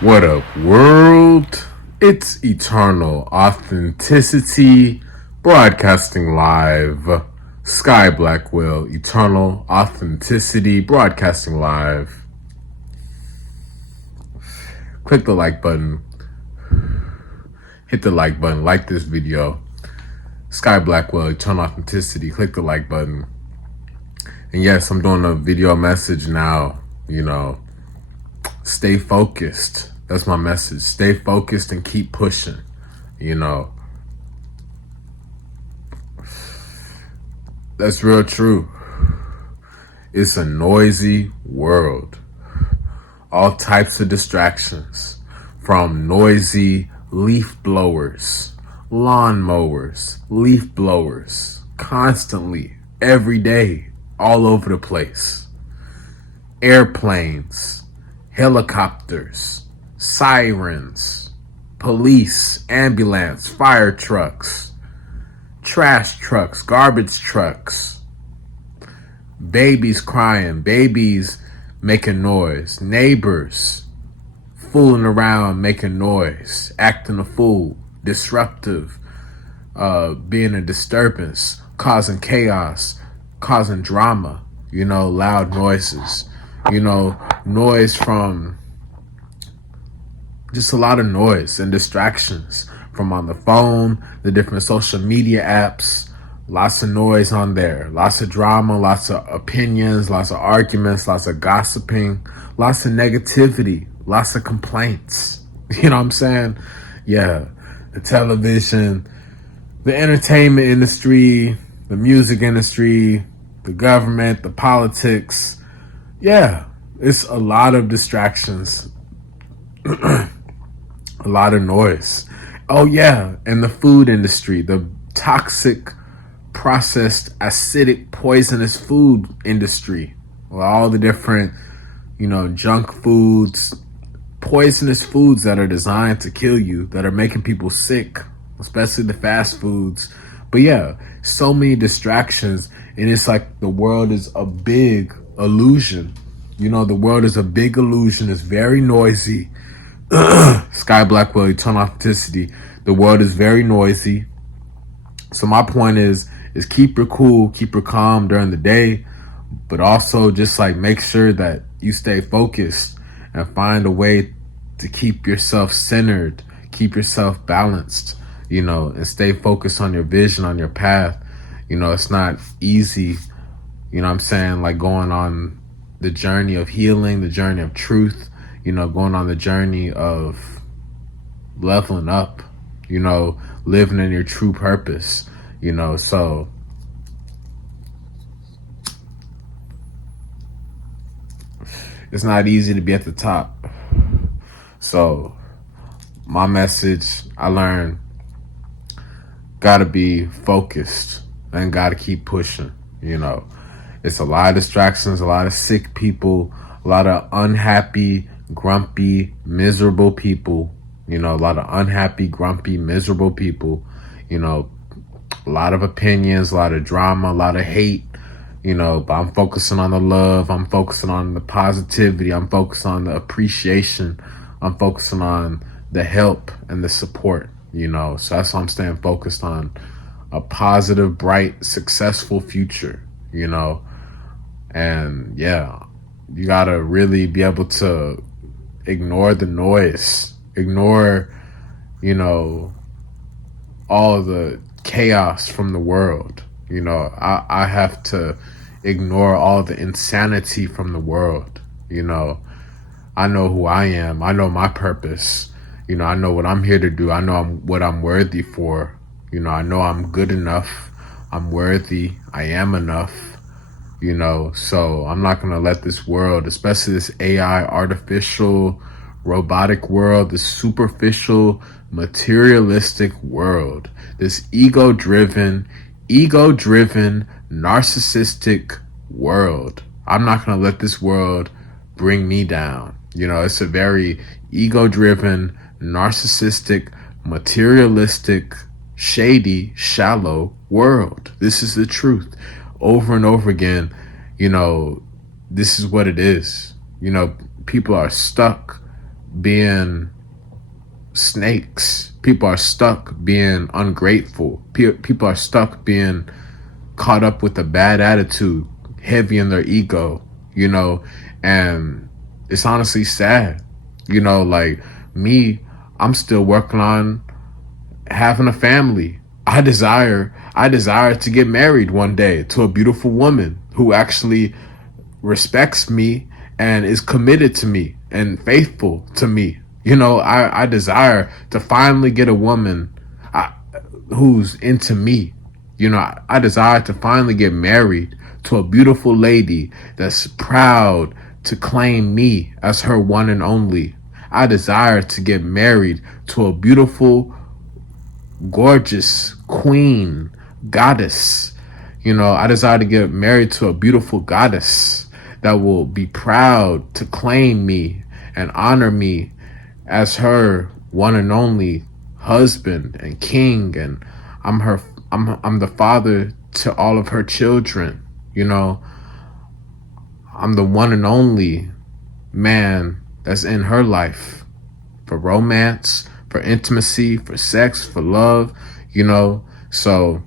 What up, world? It's Eternal Authenticity, broadcasting live. Sky Blackwell, Eternal Authenticity, broadcasting live. Click the like button. Hit the like button. Like this video. Sky Blackwell, Eternal Authenticity. Click the like button. And yes, I'm doing a video message now. Stay focused. That's my message. Stay focused and keep pushing. That's real true. It's a noisy world. All types of distractions, from noisy leaf blowers, lawn mowers, leaf blowers, constantly, every day, all over the place. Airplanes, helicopters, sirens, police, ambulance, fire trucks, trash trucks, garbage trucks, babies crying, babies making noise, neighbors fooling around, making noise, acting a fool, disruptive, being a disturbance, causing chaos, causing drama, loud noises, noise from just a lot of noise and distractions from on the phone, the different social media apps, lots of noise on there, lots of drama, lots of opinions, lots of arguments, lots of gossiping, lots of negativity, lots of complaints. You know what I'm saying? Yeah, the television, the entertainment industry, the music industry, the government, the politics. Yeah, it's a lot of distractions, a lot of noise. Oh yeah, and the food industry, the toxic, processed, acidic, poisonous food industry. Well, all the different, junk foods, poisonous foods that are designed to kill you, that are making people sick, especially the fast foods. But yeah, so many distractions, and it's like the world is a big illusion. The world is a big illusion. It's very noisy. Sky Blackwell, Eternal Authenticity. The world is very noisy. So my point is keep your cool, keep your calm during the day, but also just like make sure that you stay focused and find a way to keep yourself centered, keep yourself balanced, and stay focused on your vision, on your path. It's not easy, what I'm saying, like going on the journey of healing, the journey of truth, going on the journey of leveling up, living in your true purpose, so it's not easy to be at the top. So my message, I learned, gotta be focused and gotta keep pushing. It's a lot of distractions, a lot of sick people, a lot of unhappy, grumpy, miserable people, a lot of unhappy, grumpy, miserable people, a lot of opinions, a lot of drama, a lot of hate, but I'm focusing on the love, I'm focusing on the positivity, I'm focusing on the appreciation, I'm focusing on the help and the support, so that's why I'm staying focused on a positive, bright, successful future, and yeah, you gotta really be able to ignore the noise, ignore, all the chaos from the world. I have to ignore all the insanity from the world. I know who I am. I know my purpose. I know what I'm here to do. I know what I'm worthy for. I know I'm good enough. I'm worthy. I am enough. So I'm not going to let this world, especially this AI, artificial, robotic world, this superficial, materialistic world, this ego-driven, narcissistic world. I'm not going to let this world bring me down. It's a very ego-driven, narcissistic, materialistic, shady, shallow world. This is the truth. Over and over again, this is what it is. People are stuck being snakes. People are stuck being ungrateful. People are stuck being caught up with a bad attitude, heavy in their ego, and it's honestly sad. Like me, I'm still working on having a family. I desire to get married one day to a beautiful woman who actually respects me and is committed to me and faithful to me. I desire to finally get a woman who's into me. I desire to finally get married to a beautiful lady that's proud to claim me as her one and only. I desire to get married to a beautiful, gorgeous queen, goddess. I desire to get married to a beautiful goddess that will be proud to claim me and honor me as her one and only husband and king, and I'm the father to all of her children. I'm the one and only man that's in her life for romance, for intimacy, for sex, for love, So,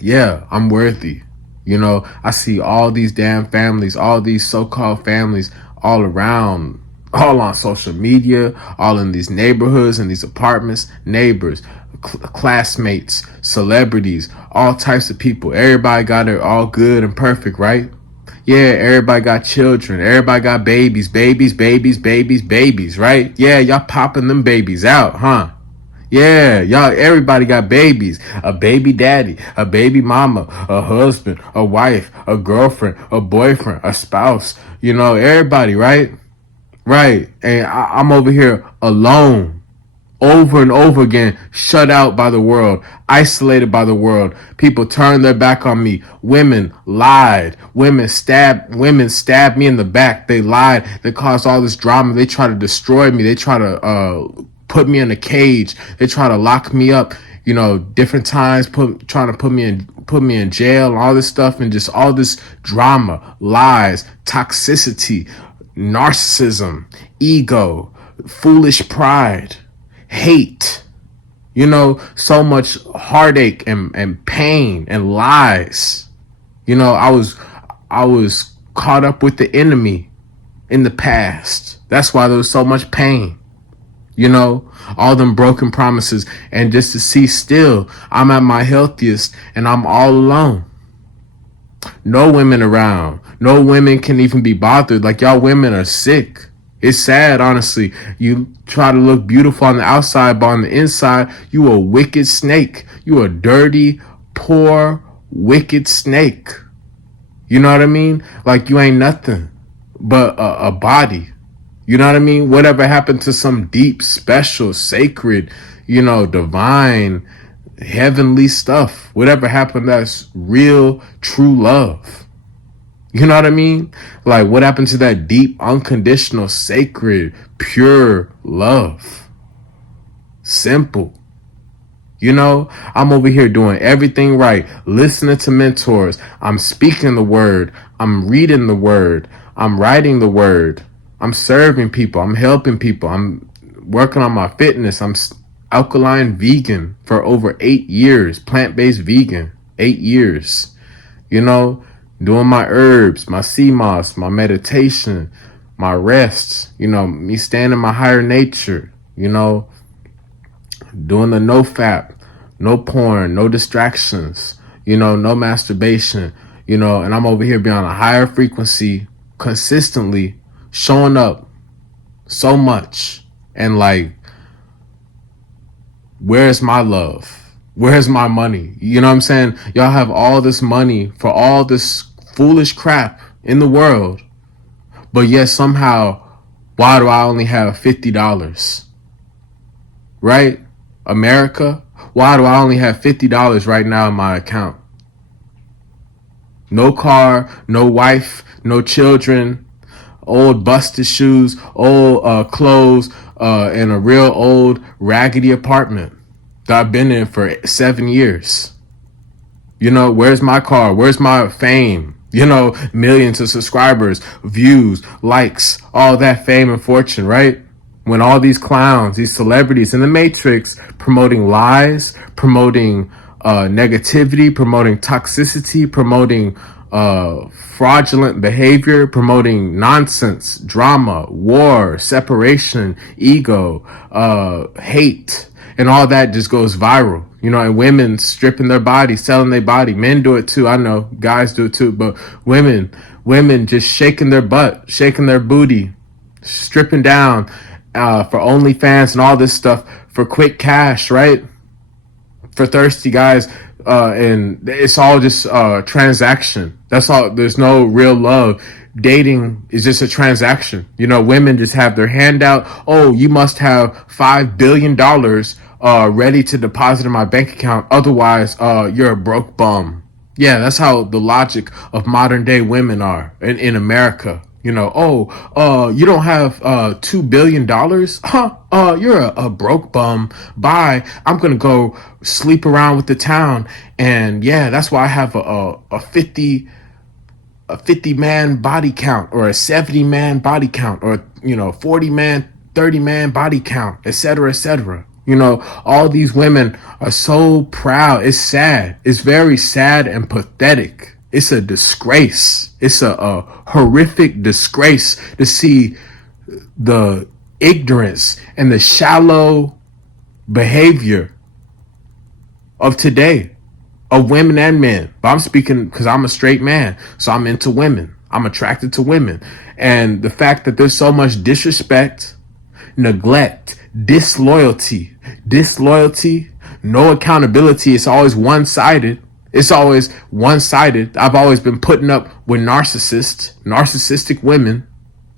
yeah, I'm worthy. I see all these damn families, all these so-called families all around, all on social media, all in these neighborhoods and these apartments, neighbors, classmates, celebrities, all types of people. Everybody got it all good and perfect, right? Yeah, everybody got children. Everybody got babies, right? Yeah, y'all popping them babies out, huh? Yeah, y'all, everybody got babies. A baby daddy, a baby mama, a husband, a wife, a girlfriend, a boyfriend, a spouse. Everybody, right? Right. And I'm over here alone, over and over again, shut out by the world, isolated by the world. People turned their back on me. Women lied. Women stabbed me in the back. They lied. They caused all this drama. They try to destroy me. They try to put me in a cage. They try to lock me up. Different times, trying to put me in jail, all this stuff, and just all this drama, lies, toxicity, narcissism, ego, foolish pride, hate, so much heartache and pain and lies. I was caught up with the enemy in the past. That's why there was so much pain. All them broken promises, and just to see still, I'm at my healthiest and I'm all alone. No women around. No women can even be bothered. Like, y'all women are sick. It's sad, honestly. You try to look beautiful on the outside, but on the inside, you a wicked snake. You a dirty, poor, wicked snake. You know what I mean? Like, you ain't nothing but a body. You know what I mean? Whatever happened to some deep, special, sacred, divine, heavenly stuff? Whatever happened that's real, true love? You know what I mean? Like, what happened to that deep, unconditional, sacred, pure love? Simple. I'm over here doing everything right, listening to mentors. I'm speaking the word. I'm reading the word. I'm writing the word. I'm serving people. I'm helping people. I'm working on my fitness. I'm alkaline vegan for over 8 years, plant-based vegan, 8 years. Doing my herbs, my sea moss, my meditation, my rests, me staying in my higher nature, doing the no fap, no porn, no distractions, no masturbation, and I'm over here being on a higher frequency, consistently showing up so much. And like, where's my love? Where's my money? You know what I'm saying? Y'all have all this money for all this foolish crap in the world, but yet somehow, why do I only have $50? Right? America, why do I only have $50 right now in my account? No car, no wife, no children, old busted shoes, old clothes, in a real old raggedy apartment that I've been in for 7 years. Where's my car? Where's my fame? Millions of subscribers, views, likes, all that fame and fortune, right? When all these clowns, these celebrities in the Matrix promoting lies, promoting negativity, promoting toxicity, promoting fraudulent behavior, promoting nonsense, drama, war, separation, ego, hate, and all that just goes viral. And women stripping their body, selling their body. Men do it too. I know guys do it too, but women just shaking their butt, shaking their booty, stripping down for OnlyFans and all this stuff for quick cash, right? For thirsty guys, and it's all just transaction. That's all. There's no real love. Dating is just a transaction. Women just have their hand out. Oh, you must have $5 billion ready to deposit in my bank account. Otherwise, you're a broke bum. Yeah, that's how the logic of modern day women are in America. You don't have $2 billion? Huh? You're a broke bum. Bye. I'm gonna go sleep around with the town, and yeah, that's why I have a 50 man body count, or a 70 man body count, or 40 man, 30 man body count, etc., etc. All these women are so proud. It's sad. It's very sad and pathetic. It's a disgrace. It's a horrific disgrace to see the ignorance and the shallow behavior of today, of women and men. But I'm speaking because I'm a straight man, so I'm into women. I'm attracted to women. And the fact that there's so much disrespect, neglect, disloyalty, no accountability. It's always one-sided. I've always been putting up with narcissistic women.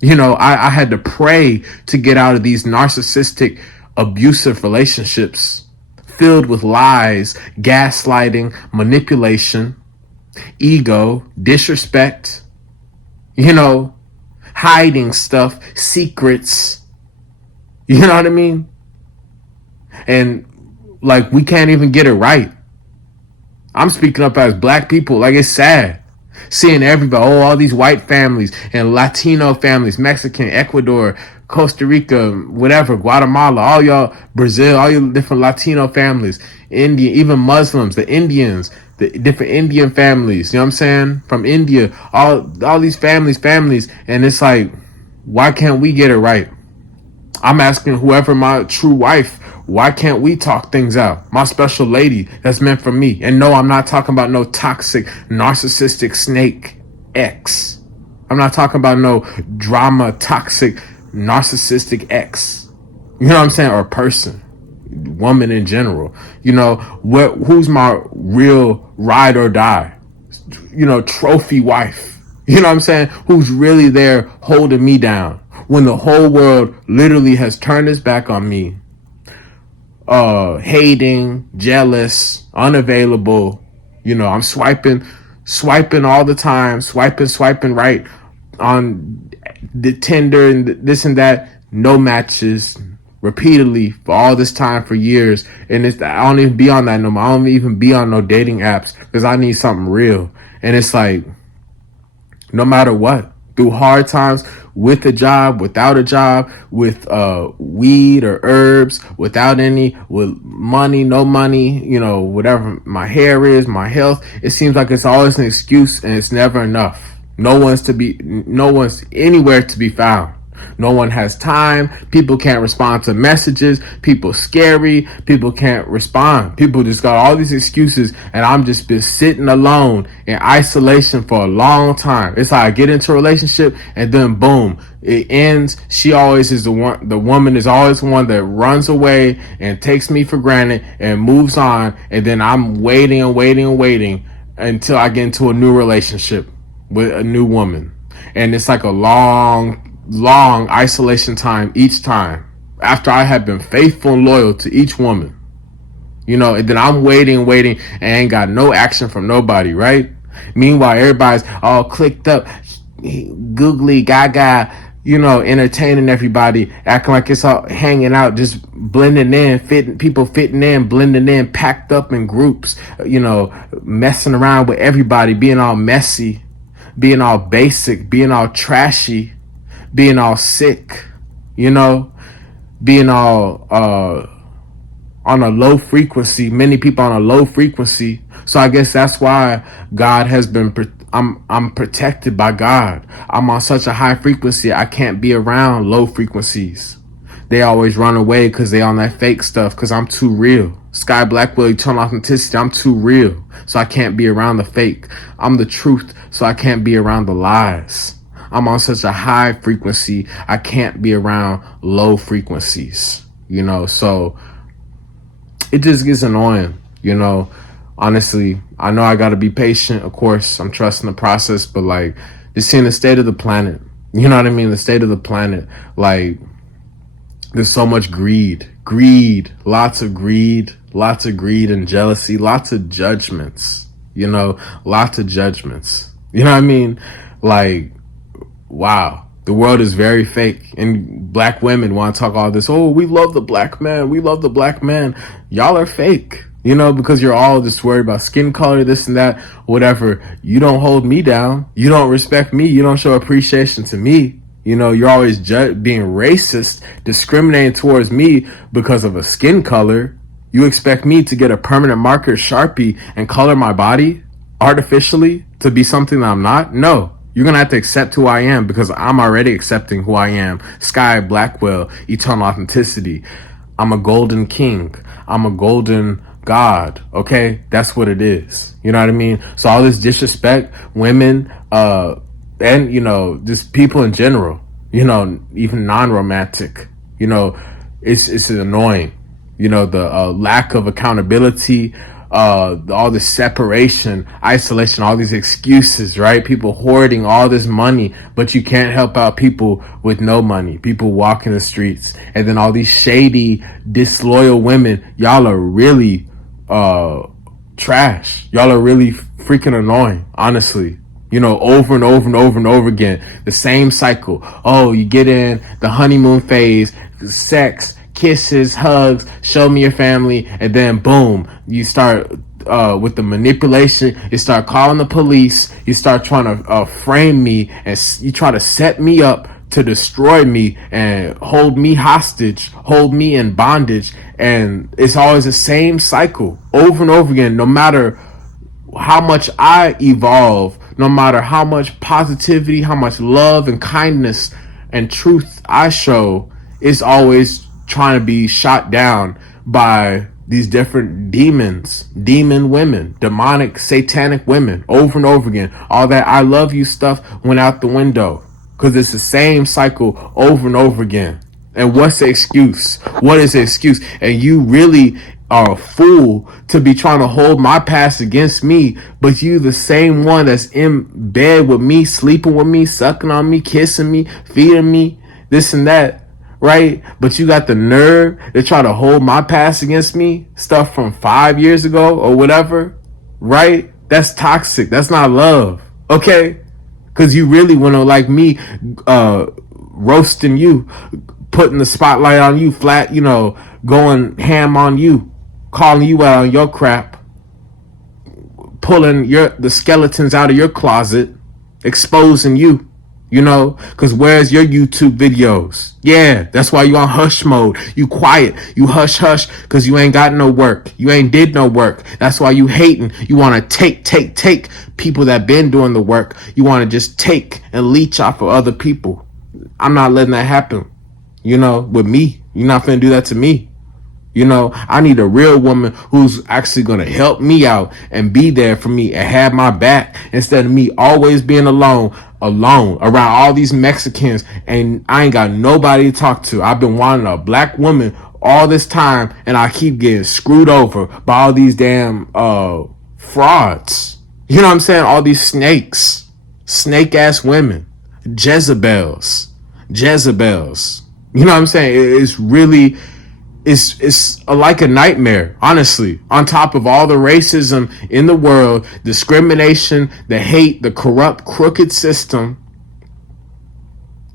I had to pray to get out of these narcissistic, abusive relationships filled with lies, gaslighting, manipulation, ego, disrespect, hiding stuff, secrets. You know what I mean? And we can't even get it right. I'm speaking up as black people. It's sad seeing everybody, all these white families and Latino families, Mexican, Ecuador, Costa Rica, whatever, Guatemala, all y'all, Brazil, all your different Latino families, India, even Muslims, the Indians, the different Indian families, you know what I'm saying? From India, all these families, and it's why can't we get it right? I'm asking whoever my true wife, why can't we talk things out? My special lady that's meant for me. And no, I'm not talking about no toxic, narcissistic snake ex. I'm not talking about no drama, toxic, narcissistic ex. You know what I'm saying? Or person, woman in general. Who's my real ride or die? Trophy wife. You know what I'm saying? Who's really there holding me down when the whole world literally has turned its back on me. Hating, jealous, unavailable. I'm swiping all the time, swiping right on the Tinder and this and that. No matches repeatedly for all this time, for years. And I don't even be on that no more. I don't even be on no dating apps because I need something real. And it's no matter what, through hard times, with a job, without a job, with weed or herbs, without any, with money, no money, whatever my hair is, my health, it seems like it's always an excuse and it's never enough. No one's anywhere to be found. No one has time. People can't respond to messages. People scary. People can't respond. People just got all these excuses, and I'm just been sitting alone in isolation for a long time. It's like I get into a relationship and then boom, it ends. She always is the one. The woman is always the one that runs away and takes me for granted and moves on, and then I'm waiting until I get into a new relationship with a new woman. And it's like a long isolation time each time after I have been faithful and loyal to each woman. And then I'm waiting and ain't got no action from nobody, right? Meanwhile, everybody's all clicked up, googly gaga, entertaining everybody, acting like it's all hanging out, just blending in, fitting in, blending in, packed up in groups, messing around with everybody, being all messy, being all basic, being all trashy, being all sick, being all on a low frequency, many people on a low frequency. So I guess that's why God has been I'm protected by God. I'm on such a high frequency, I can't be around low frequencies. They always run away because they on that fake stuff, because I'm too real. Sky Blackwell, eternal authenticity, I'm too real, so I can't be around the fake. I'm the truth, so I can't be around the lies. I'm on such a high frequency, I can't be around low frequencies. So it just gets annoying. Honestly, I know I got to be patient. Of course, I'm trusting the process, but like, just seeing the state of the planet, you know what I mean? The state of the planet, like, there's so much lots of greed and jealousy, lots of judgments, lots of judgments. You know what I mean? Like, wow, the world is very fake. And black women want to talk all this, oh, we love the black man. We love the black man. Y'all are fake, because you're all just worried about skin color, this and that, whatever. You don't hold me down. You don't respect me. You don't show appreciation to me. You're always being racist, discriminating towards me because of a skin color. You expect me to get a permanent marker Sharpie and color my body artificially to be something that I'm not? No. You're going to have to accept who I am, because I'm already accepting who I am. Sky Blackwell, eternal authenticity. I'm a golden king. I'm a golden God. Okay? That's what it is. You know what I mean? So all this disrespect, women, and just people in general, even non-romantic, it's annoying. The lack of accountability, all this separation, isolation, all these excuses, right? People hoarding all this money, but you can't help out people with no money, people walking the streets. And then all these shady, disloyal women, y'all are really trash. Y'all are really freaking annoying, honestly. Over and over and over and over again. The same cycle. Oh, you get in the honeymoon phase, sex, kisses, hugs, show me your family, and then boom, you start with the manipulation. You start calling the police. You start trying to frame me, and you try to set me up to destroy me and hold me hostage, hold me in bondage. And it's always the same cycle over and over again, no matter how much I evolve, no matter how much positivity, how much love and kindness and truth I show, is always trying to be shot down by these different demon women, demonic, satanic women, over and over again. All that I love you stuff went out the window, because it's the same cycle over and over again. And what's the excuse? What is the excuse? And you really are a fool to be trying to hold my past against me, but you the same one that's in bed with me, sleeping with me, sucking on me, kissing me, feeding me, this and that, right? But you got the nerve to try to hold my past against me, stuff from 5 years ago or whatever, right? That's toxic. That's not love, okay? Because you really want to, like me, roasting you, putting the spotlight on you flat, going ham on you, calling you out on your crap, pulling the skeletons out of your closet, exposing you, because where's your YouTube videos? Yeah, that's why you on hush mode. You quiet, you hush because you ain't got no work. You ain't did no work. That's why you hating. You want to take people that been doing the work. You want to just take and leech off of other people. I'm not letting that happen. With me, you're not finna do that to me. I need a real woman who's actually going to help me out and be there for me and have my back, instead of me always being alone around all these Mexicans, and I ain't got nobody to talk to. I've been wanting a black woman all this time, and I keep getting screwed over by all these damn frauds. You know what I'm saying? All these snake ass women, Jezebels. You know what I'm saying? It's really, it's like a nightmare, honestly. On top of all the racism in the world, discrimination, the hate, the corrupt, crooked system,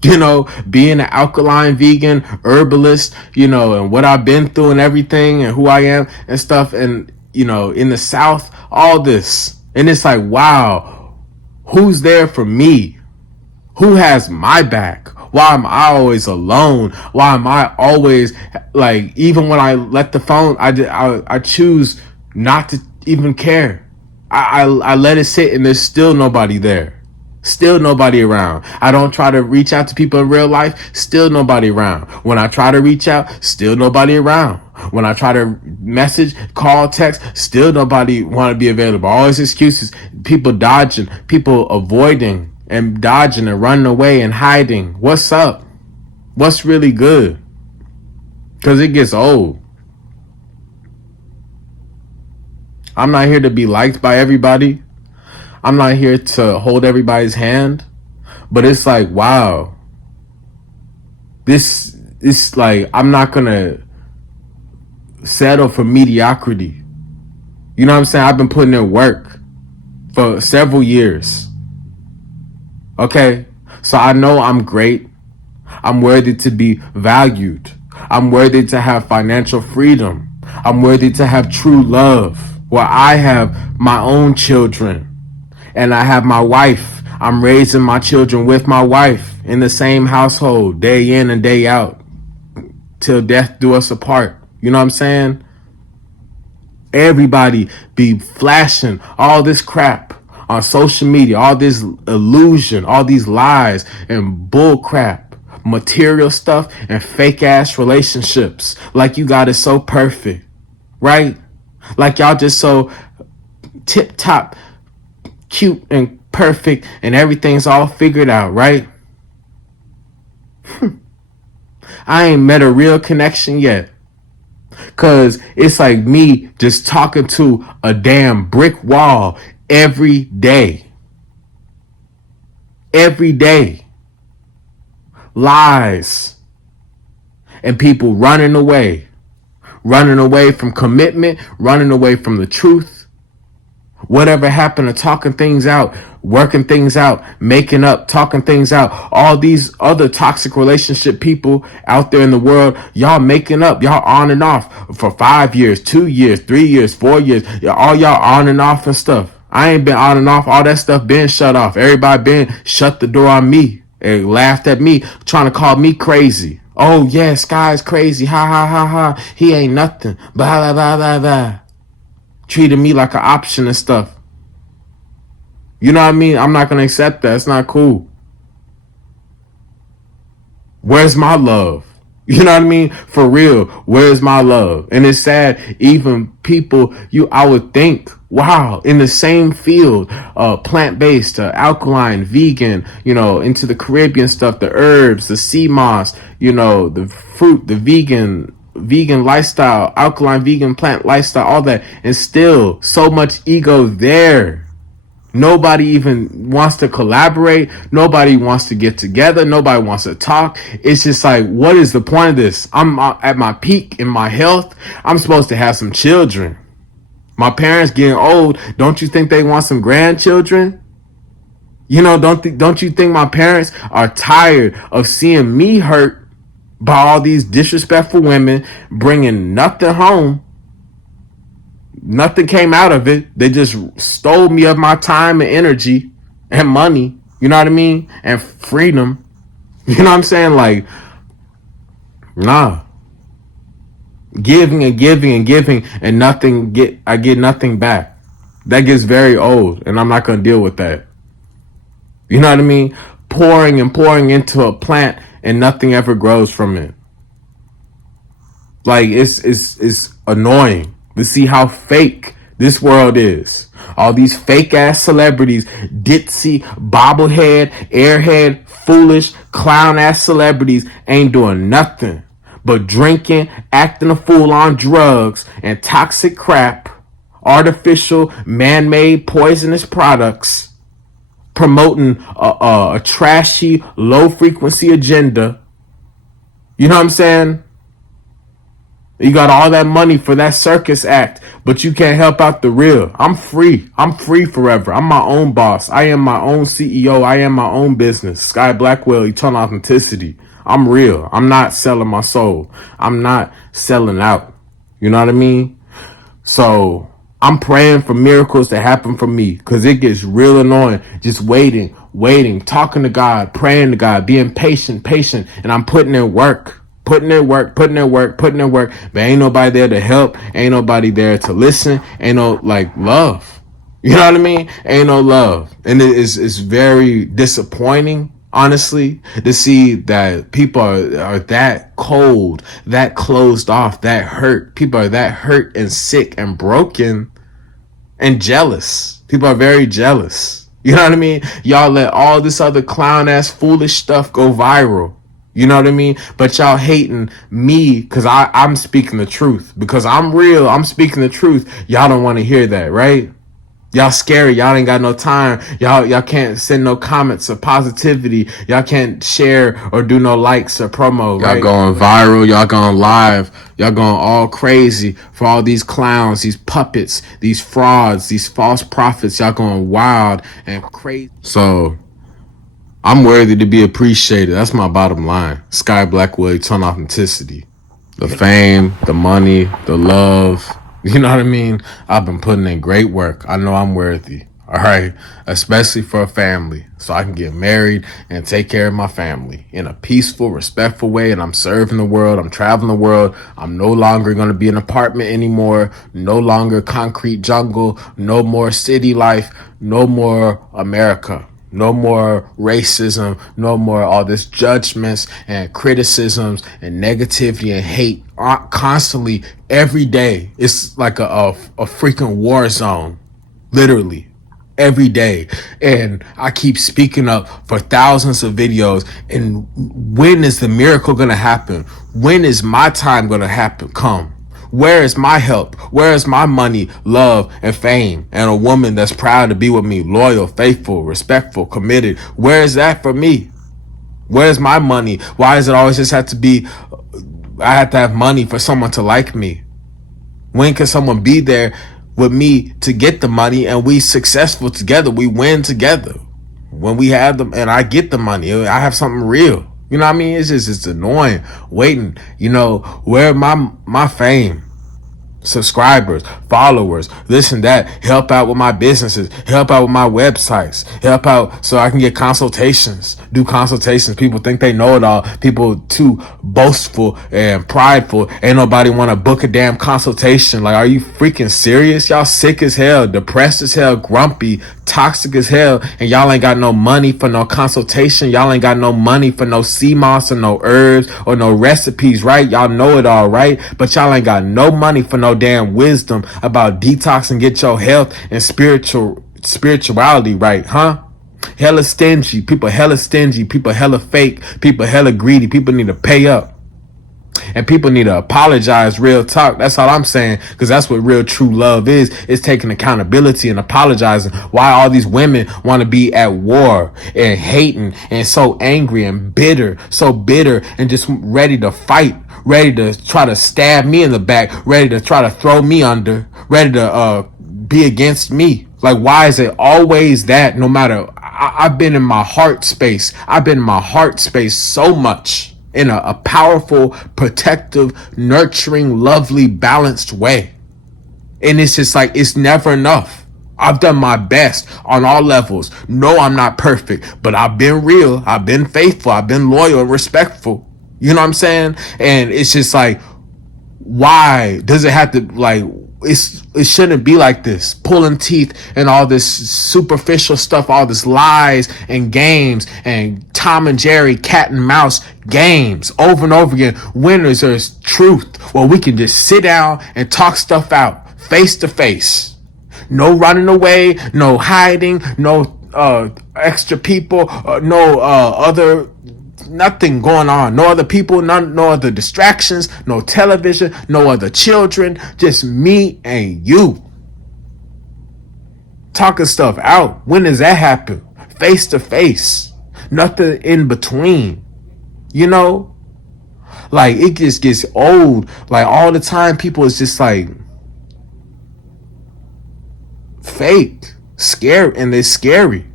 being an alkaline vegan, herbalist, and what I've been through and everything, and who I am and stuff, and, in the South, all this. And it's like, wow, who's there for me? Who has my back? Why am I always alone? Why am I always like, even when I let the phone, I choose not to even care. I let it sit and there's still nobody there. Still nobody around. I don't try to reach out to people in real life. Still nobody around. When I try to reach out, still nobody around. When I try to message, call, text, still nobody want to be available. Always excuses. People dodging, people avoiding and dodging and running away and hiding. What's up? What's really good? Because it gets old. I'm not here to be liked by everybody. I'm not here to hold everybody's hand. But it's like, wow. This is like, I'm not going to settle for mediocrity. You know what I'm saying? I've been putting in work for several years. Okay? So I know I'm great. I'm worthy to be valued. I'm worthy to have financial freedom. I'm worthy to have true love, where I have my own children and I have my wife. I'm raising my children with my wife in the same household, day in and day out, till death do us apart. You know what I'm saying? Everybody be flashing all this crap on social media, all this illusion, all these lies and bull crap, material stuff and fake ass relationships. Like you got it so perfect, right? Like y'all just so tip top, cute and perfect and everything's all figured out, right? I ain't met a real connection yet. Cause it's like me just talking to a damn brick wall every day. Every day. Lies. And people running away. Running away from commitment. Running away from the truth. Whatever happened to talking things out, working things out, making up, talking things out. All these other toxic relationship people out there in the world, y'all making up, y'all on and off for 5 years, 2 years, 3 years, 4 years. All y'all on and off and stuff. I ain't been on and off. All that stuff been shut off. Everybody been shut the door on me and laughed at me, trying to call me crazy. Oh yeah, Sky's crazy. Ha ha ha ha. He ain't nothing. Blah blah blah blah blah. Treating me like an option and stuff. You know what I mean? I'm not going to accept that. It's not cool. Where's my love? You know what I mean? For real, where's my love? And it's sad, even people I would think, wow, in the same field, plant-based, alkaline, vegan, into the Caribbean stuff, the herbs, the sea moss, the fruit, the vegan lifestyle, alkaline vegan plant lifestyle, all that, and still so much ego there. Nobody even wants to collaborate. Nobody wants to get together. Nobody wants to talk. It's just like, what is the point of this? I'm at my peak in my health. I'm supposed to have some children. My parents getting old. Don't you think they want some grandchildren? Don't you think my parents are tired of seeing me hurt by all these disrespectful women bringing nothing home? Nothing came out of it. They just stole me of my time and energy and money. You know what I mean? And freedom. You know what I'm saying? Like, nah. Giving and giving and giving and I get nothing back. That gets very old and I'm not going to deal with that. You know what I mean? Pouring and pouring into a plant and nothing ever grows from it. Like, it's annoying to see how fake this world is. All these fake ass celebrities, ditzy, bobblehead, airhead, foolish, clown ass celebrities ain't doing nothing but drinking, acting a fool on drugs and toxic crap, artificial, man-made, poisonous products, promoting a trashy, low-frequency agenda. You know what I'm saying? You got all that money for that circus act, but you can't help out the real. I'm free. I'm free forever. I'm my own boss. I am my own CEO. I am my own business. Sky Blackwell, eternal authenticity. I'm real. I'm not selling my soul. I'm not selling out. You know what I mean? So I'm praying for miracles to happen for me, because it gets real annoying just waiting waiting, talking to God, praying to God, being patient, and I'm putting in work. Putting in work. But ain't nobody there to help. Ain't nobody there to listen. Ain't no like love. You know what I mean? Ain't no love. And it's very disappointing, honestly, to see that people are that cold, that closed off, that hurt. People are that hurt and sick and broken and jealous. People are very jealous. You know what I mean? Y'all let all this other clown ass foolish stuff go viral. You know what I mean? But y'all hating me because I'm speaking the truth. Because I'm real. I'm speaking the truth. Y'all don't want to hear that, right? Y'all scary. Y'all ain't got no time. Y'all can't send no comments of positivity. Y'all can't share or do no likes or promo. Y'all going viral. Y'all going live. Y'all going all crazy for all these clowns, these puppets, these frauds, these false prophets. Y'all going wild and crazy. So I'm worthy to be appreciated. That's my bottom line. Sky Blackwell, ton authenticity. The fame, the money, the love. You know what I mean? I've been putting in great work. I know I'm worthy. All right. Especially for a family. So I can get married and take care of my family in a peaceful, respectful way. And I'm serving the world. I'm traveling the world. I'm no longer going to be an apartment anymore. No longer concrete jungle. No more city life. No more America. No more racism, no more all this judgments and criticisms and negativity and hate constantly every day. It's like a freaking war zone, literally every day. And I keep speaking up for thousands of videos. And when is the miracle going to happen? When is my time going to come? Where is my help? Where is my money, love, and fame? And a woman that's proud to be with me, loyal, faithful, respectful, committed. Where is that for me? Where's my money? Why does it always just have to be, I have to have money for someone to like me? When can someone be there with me to get the money and we successful together? We win together. When we have them and I get the money, I have something real. You know what I mean? It's annoying waiting. You know, where my fame? Subscribers, followers, this and that, help out with my businesses, help out with my websites, help out so I can get consultations, do consultations. People think they know it all. People too boastful and prideful. Ain't nobody want to book a damn consultation. Like, are you freaking serious? Y'all sick as hell, depressed as hell, grumpy, toxic as hell, and y'all ain't got no money for no consultation. Y'all ain't got no money for no sea moss or no herbs or no recipes, right? Y'all know it all, right? But y'all ain't got no money for no damn wisdom about detox and get your health and spirituality right, huh? Hella stingy. People hella stingy. People hella fake. People hella greedy. People need to pay up. And people need to apologize, real talk. That's all I'm saying, because that's what real true love is. It's taking accountability and apologizing. Why all these women want to be at war and hating and so angry and bitter, so bitter and just ready to fight, ready to try to stab me in the back, ready to try to throw me under, ready to be against me. Like, why is it always that? No matter, I've been in my heart space. I've been in my heart space so much in a powerful, protective, nurturing, lovely, balanced way. And it's just like, it's never enough. I've done my best on all levels. No, I'm not perfect, but I've been real. I've been faithful. I've been loyal and respectful. You know what I'm saying? And it's just like, why does it have to, like, it shouldn't be like this, pulling teeth and all this superficial stuff, all this lies and games and Tom and Jerry cat and mouse games over and over again. When is there truth? Well, we can just sit down and talk stuff out face to face. No running away, no hiding, no extra people, no other, nothing going on. No other people, no other distractions, no television, no other children, just me and you. Talking stuff out. When does that happen? Face to face. Nothing in between. You know? Like, it just gets old. Like, all the time, people is just like fake, scary, and they're scary.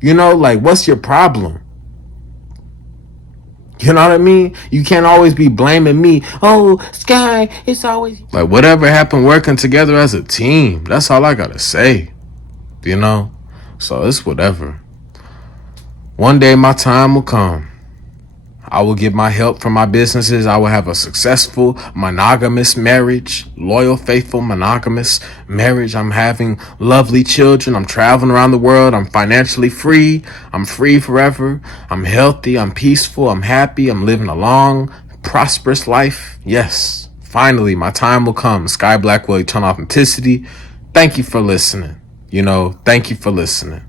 You know, like, what's your problem? You know what I mean? You can't always be blaming me. Oh, Sky, it's always like, whatever happened working together as a team. That's all I gotta say. You know? So it's whatever. One day my time will come. I will get my help from my businesses. I will have a successful monogamous marriage, loyal, faithful, monogamous marriage. I'm having lovely children. I'm traveling around the world. I'm financially free. I'm free forever. I'm healthy. I'm peaceful. I'm happy. I'm living a long, prosperous life. Yes, finally, my time will come. Sky Blackwell, Eternal Authenticity. Thank you for listening. Thank you for listening.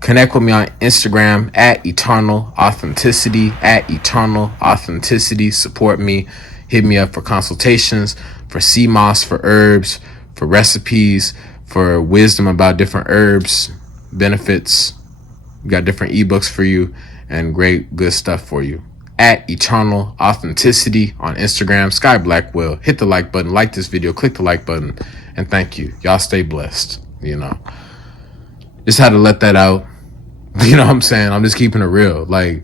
Connect with me on Instagram at Eternal Authenticity, at Eternal Authenticity. Support me. Hit me up for consultations, for sea moss, for herbs, for recipes, for wisdom about different herbs, benefits. We got different ebooks for you and great, good stuff for you. At Eternal Authenticity on Instagram, Sky Blackwell. Hit the like button, like this video, click the like button, and thank you. Y'all stay blessed. Just had to let that out. You know what I'm saying? I'm just keeping it real. Like,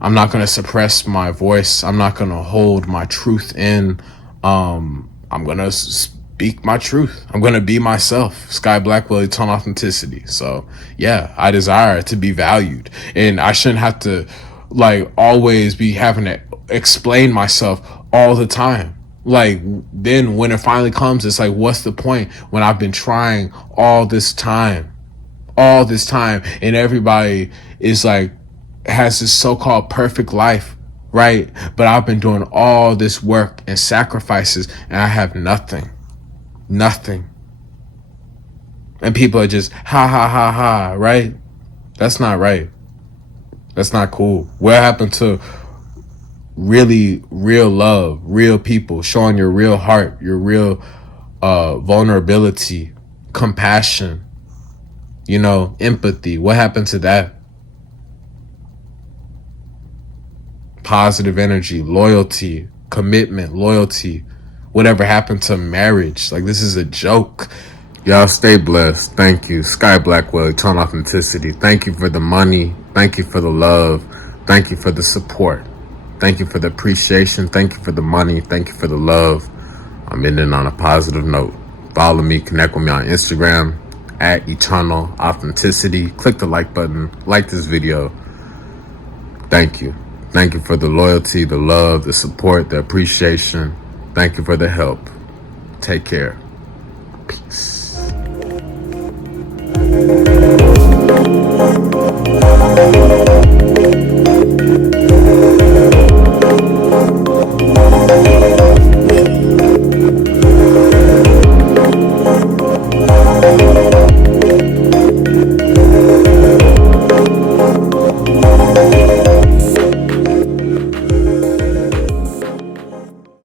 I'm not going to suppress my voice. I'm not going to hold my truth in. I'm going to speak my truth. I'm going to be myself. Sky Blackwell, Eternal Authenticity. So, yeah, I desire to be valued. And I shouldn't have to, always be having to explain myself all the time. Then when it finally comes, it's like, what's the point when I've been trying all this time? And everybody is has this so-called perfect life, right? But I've been doing all this work and sacrifices and I have nothing. And people are just ha ha ha ha, right? That's not right. That's not cool. What happened to really real love, real people, showing your real heart, your real vulnerability, compassion, empathy? What happened to that? Positive energy, loyalty, commitment, loyalty. Whatever happened to marriage? This is a joke. Y'all stay blessed. Thank you. Sky Blackwell, Eternal Authenticity. Thank you for the money. Thank you for the love. Thank you for the support. Thank you for the appreciation. Thank you for the money. Thank you for the love. I'm ending on a positive note. Follow me, connect with me on Instagram at Eternal Authenticity. Click the like button, like this video. Thank you. Thank you for the loyalty, the love, the support, the appreciation. Thank you for the help. Take care. Peace.